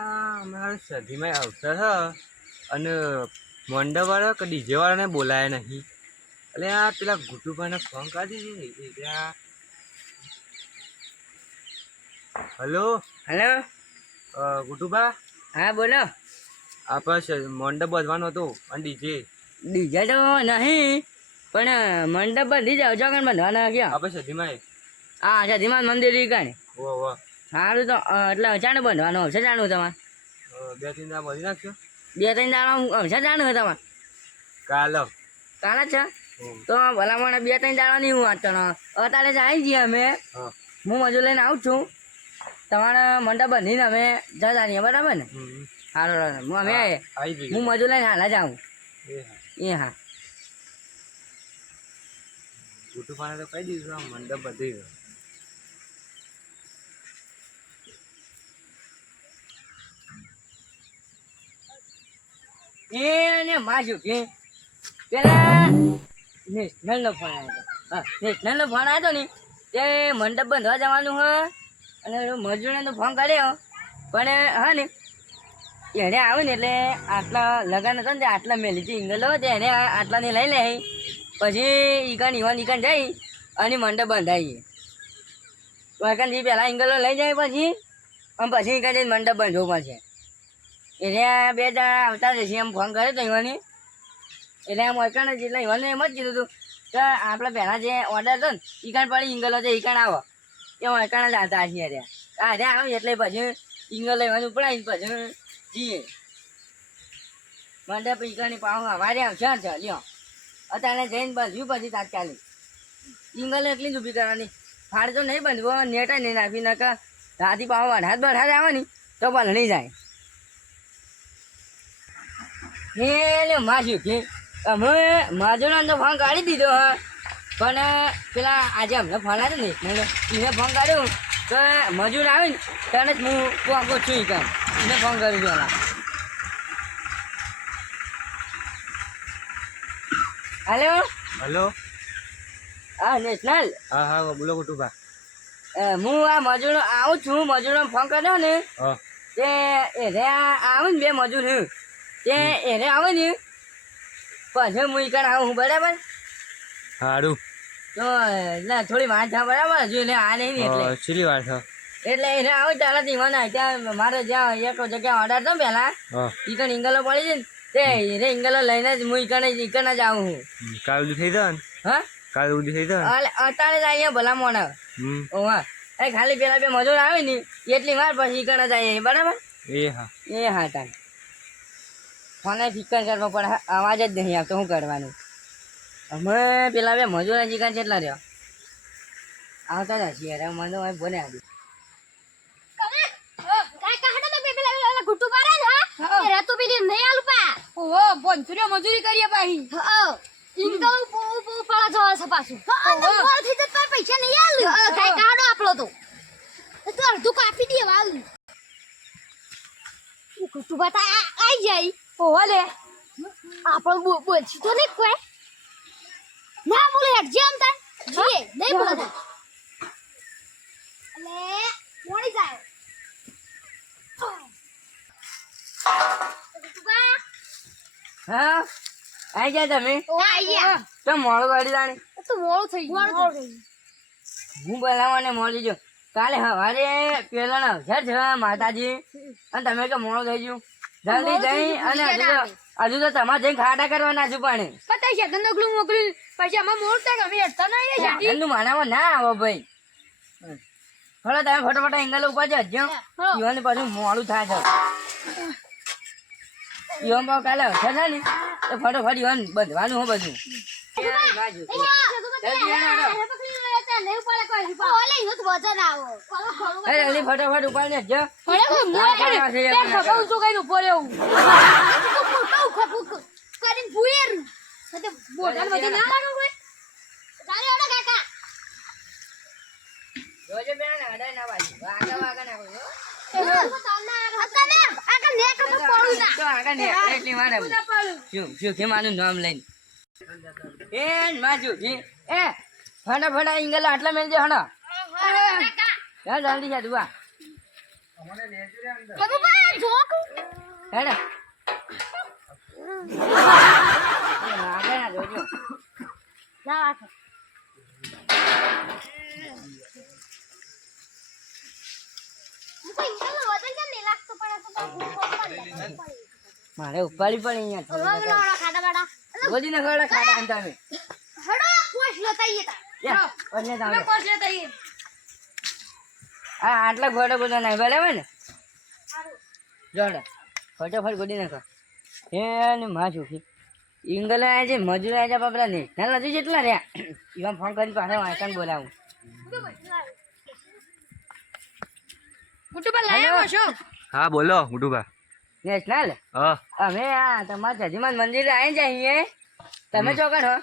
અમારા સધીમાં અવસર હ અને મંડપવાળા કે ડીજેવાળાને બોલાય નહીં. એટલે આ પેલા ગુટુભાઈને ફોન કરી દીધી. Hello hello. ગુટુભા, હા બોલો. આપણે મંડપ બાંધવાનું હતું અને ડીજે તો નહીં, પણ મંડપ બધી જ અવજાગણ બાંધવાના ક્યાં આપણે સધીમાં હા સધીમાં મંદિર કાને. ઓ સારું તો એટલે અચાનક બાંધવાનું હશે જાણવું તમારે? 2-3 દાડા બાંધી નાખશો. 2-3 દાડા હશે જાણવું તમારે? કાલે જ છે તો ભલામણ 2-3 દાડાની હું વાત કરો. અત્યારે જ આવી જઈએ અમે. હું મજૂર લઈને આવું છું. તમારે મંડપ બાંધીને અમે જતા રહીએ, બરાબર ને? સારું હું અમે હું મજૂર લઈને હાલ જ આવું. એ હા ગુટુભાને તો કહી દીધું મંડપ બધી ગયો. એને માજુ કે પેલા નેશનલનો ફોન આવ્યો હતો. હા નેશનલનો ફોન આવ્યો હતો ને તે મંડપ બાંધવા જવાનું હ અને મજૂરને તો ફોન કર્યો પણ હા ને એને આવે ને એટલે આટલા લગન હતો ને આટલા મેલી હતી ઇંગલો એને આટલાને લઈ લે પછી ઈકન ઈકન જઈ અને મંડપ બંધાઈએ. વળકનથી પહેલાં ઇંગલો લઈ જાય પછી અને પછી ઈકન જઈને મંડપ બાંધવો પડશે. એને 2 જણા આવતા જશે એમ ફોન કર્યો હતો ઈવાની. એટલે એમ વળકણ જ એટલે ઈવાને એમ જ કીધું હતું કે આપણે પહેલાં જે ઓર્ડર હતો ને ઈકણ પડી ઇંગલો છે ઈકણ આવો એ વળકણ જ આવતા છીએ અરે આવે એટલે પછી ઇંગલો ઈવાનું ઉપડાવીને પછી જીએ મંડપ ઈકણની પાવ અમારે આવશે છે લ્યો. અત્યારે જઈને બાંધ્યું પછી તાત્કાલિક ઇંગલ એટલી જ ઊભી કરવાની. ફાડ તો નહીં બાંધવો, નેટ નહીં નાખી નકર રાતી પાવ વરસાદ આવે ને તો પલળી જાય. એટલે માસ્યું કે અમે મજૂરને તો ફોન કાઢી દીધો હા પણ પેલા આજે અમને ફોન આવ્યો ને એને ફોન કાઢ્યો તો મજૂર આવે ને ત્યારે જ હું પહોંચો છું ઈકણ એને ફોન કર્યું છું. હેલો હલો હા નેશનલ. હા બોલો ગુટુભા. હું આ મજૂર આવું છું. મજૂરનો ફોન કર્યો ને તે એને આવે ને 2 મજૂર તે એને આવે ને પછી હું ઈકણ આવું બરાબર. સારું તો ના થોડી વાત છે બરાબર. હજુ એને આ નહીં ને એટલે સીરી વાત છે એટલે એને આવું ત્યારે દીવાના ત્યાં મારે જ્યાં એક જગ્યા ઓર્ડર હતો પેલા ઈકણ ઇંગલો પડી છે ને તે એને ઇંગલો લઈને જ હું ઈકણ જ આવું હું. કાલ ઉડી થઈ જાય. હા કાલ ઉડી થઈ જાય અત્યારે જ અહીંયા ભલા મોણા. હા એ ખાલી પેલા 2 મજૂર આવે ને એટલી વાર પછી ઈકણ જ આવીએ બરાબર. એ હા તાન ફોને ફિકર કરવા પડે. અવાજ જ નહીં આવતો શું કરવાનું. અમે પેલા 2 મજૂર જીકન કેટલા રહ્યો આવતા જ હશે યાર. મને તો બોને આવી મજૂરી કરીએ પાછી પૈસા નહીં આલ્યું કઈ કાઢો આપલો તો અડધું કાપી દે વાલ તું બતા આઈ જાય ઓહો લે આપણ બોલছি તો નહીં કોઈ ના બોલે હેડ જેમ તા જીએ નહીં બોલે એટલે મોડી જાય હા આઈ ગયા તમે? આઈ ગયા તો મોડું ગાડી જાણી તો મોડું થઈ ગયું. હું બોલાવવાને મોડી જો કાલે સવારે પેલા અવસર છે માતાજી અને તમે કે મોડું થઈ ગયું જલ્દી જઈ અને હજુ તો તમારે જઈને ખાડા કરવાના છું પણ પતા છે ગંદકલું મોકલી પછી આમાં મોડ તક અમે હેડતા નહીં જાતી એનું માનામાં ના આવો ભાઈ. થોડા તમે ફટાફટ એંગલ ઉપર જજો ઈવન પાછું મોડું થાય છે. ઈવન પાછું કાલે અવસર છે ને તો ફટાફટ ઈવન બધવાનું હો બધું. ફટાફટ ઉપાડ જજો જોજો બેન અડાય ના બાજુ આગળ આગળ ના હોય તો આગળ ને એટલી મારે શું કે માનું નામ લઈને એ માજુ એ ફટાફટ ઇંગલ આટલા મેલ દે હણા જલ્દી છે તું આ જોવા કહું હેડો નાખે ના જોજો ના રાખો મારે ઉપાડી પણ અહીંયા ખાડા બાડા ગોદી ને ખવડા ખાડા આમ તમે હડો કોશ લતાઈએ તા યા ઓને તમે તમે કોશ લતાઈએ આ આટલા ગોડા ગોડા નહીં બરાબર ને જોડે ફટાફટ ગોડી નાખો એ ને માં સુખી ઇંગલ આ જે મજૂર આ જા બાપલા ને ના નથી જેટલા રહ્યા ઈવા ફોન કરીને પાછો વાંચન બોલાવું કુટુંબા લાયા છો હા બોલો ગુડુભા નેશનલ હા અમે આ તમારા જજીમાન મંદિરે આવી જઈએ તમે ચોકડ હો